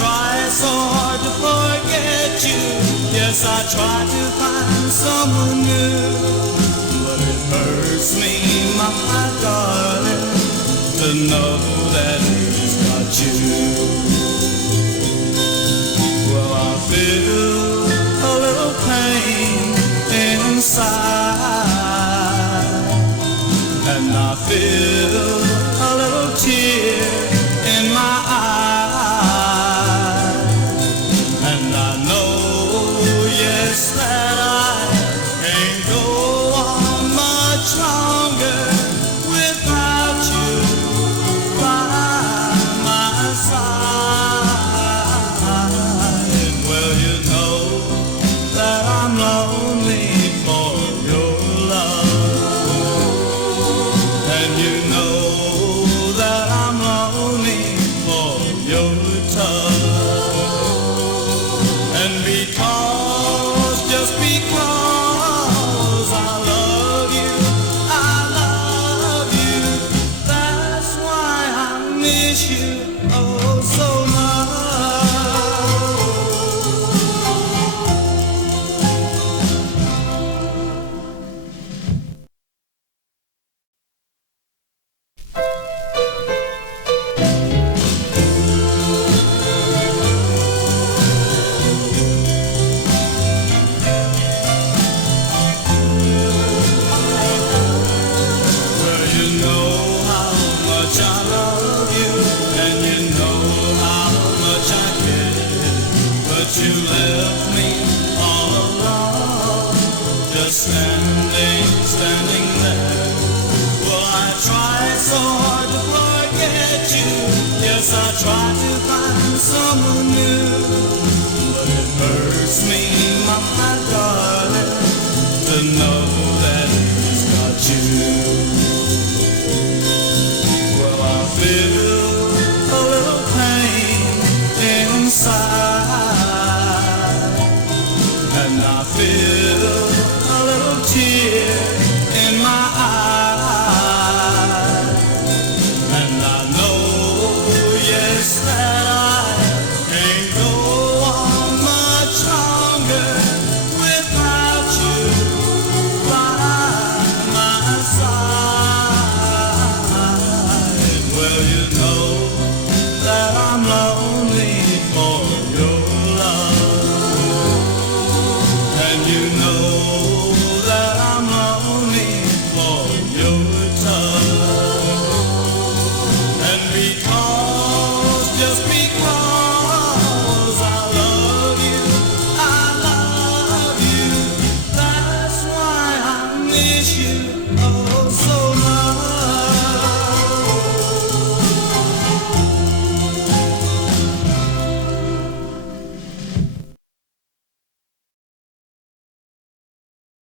try so hard to forget you. Yes, I try to find someone new. But it hurts me, my darling, to know that he's got you. Well, I feel a little pain inside, and I feel a little tear in my eye, and I know, yes, that I can't go on much longer without you by my side. Well, you know that I'm lonely for your love, and you know that I'm lonely for your touch. And because, just because I love you, that's why I miss you oh so much. Well, you know how much I love you, and you know how much I care, but you left me all alone, just standing there. Well, I tried so hard to forget you. Yes, I tried to find someone new, but it hurts me, my darling, to know that he's got you. Well, I feel a little pain inside, and I feel a little tear in my eye, and I know, yes, that I can't go on much longer without you by my side. Well, you know that I'm lonely for your love, and you know that I'm lonely for your touch. And because, just because I love you, that's why I miss you oh so